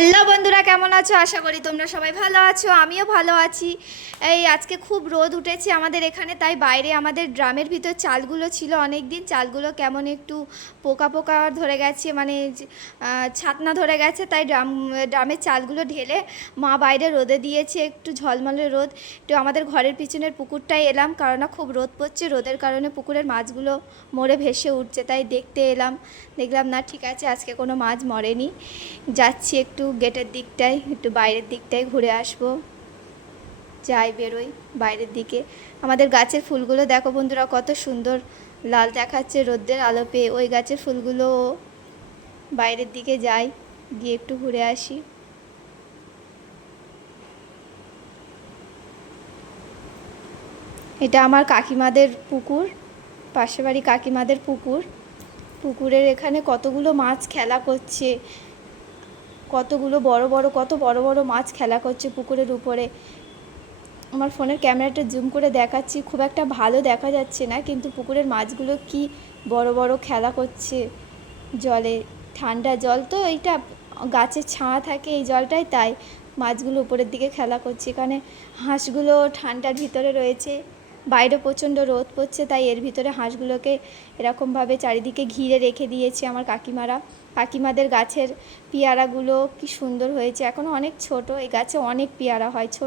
Hello বন্ধুরা, কেমন আছো? আশা করি তোমরা সবাই ভালো আছো, আমিও ভালো আছি। এই আজকে খুব রোদ উঠেছে আমাদের এখানে, তাই বাইরে আমাদের ড্রামের ভিতর চালগুলো ছিল অনেক দিন, চালগুলো কেমন একটু পোকা পোকা ধরে গেছে, মানে ছাতনা ধরে গেছে, তাই ড্রামের চালগুলো ঢেলে মা বাইরে রোদে দিয়েছে, একটু ঝলমলে রোদ। একটু আমাদের ঘরের পিছনের পুকুরটায় এলাম, কারণ না খুব রোদ পড়ছে, রোদের কারণে পুকুরের মাছগুলো মরে ভেসে উঠছে, তাই দেখতে এলাম। দেখলাম না, ঠিক আছে, আজকে কোনো মাছ মরেনি। যাচ্ছি একটু গেটের দিকটায়, একটু বাইরের দিকটায় ঘুরে আসবো। যাই, বেরোই বাইরের দিকে। আমাদের গাছের ফুলগুলো দেখো বন্ধুরা, কত সুন্দর লাল দেখাচ্ছে রোদ্রের আলো পেয়ে। ওই গাছের ফুলগুলো বাইরের দিকে যাই, গিয়ে একটু ঘুরে আসি। এটা আমার কাকিমাদের পুকুর, পাশের বাড়ি কাকিমাদের পুকুর। পুকুরের এখানে কতগুলো মাছ খেলা করছে, কতগুলো কত বড় বড় মাছ খেলা করছে পুকুরের উপরে। আমার ফোনের ক্যামেরাটা জুম করে দেখাচ্ছি, খুব একটা ভালো দেখা যাচ্ছে না, কিন্তু পুকুরের মাছগুলো কি বড় বড় খেলা করছে জলে। ঠান্ডা জল তো, এইটা গাছের ছায়া থাকে এই জলটাই, তাই মাছগুলো উপরের দিকে খেলা করছে। এখানে হাঁসগুলো ঠান্ডার ভিতরে রয়েছে, বাইরে প্রচণ্ড রোদ পড়ছে, তাই এর ভিতরে হাঁসগুলোকে এরকমভাবে চারিদিকে ঘিরে রেখে দিয়েছে আমার কাকিমারা। কাকিমাদের গাছের পেয়ারাগুলো কি সুন্দর হয়েছে, এখনও অনেক ছোট, এই গাছে অনেক পেয়ারা হয়, ছোট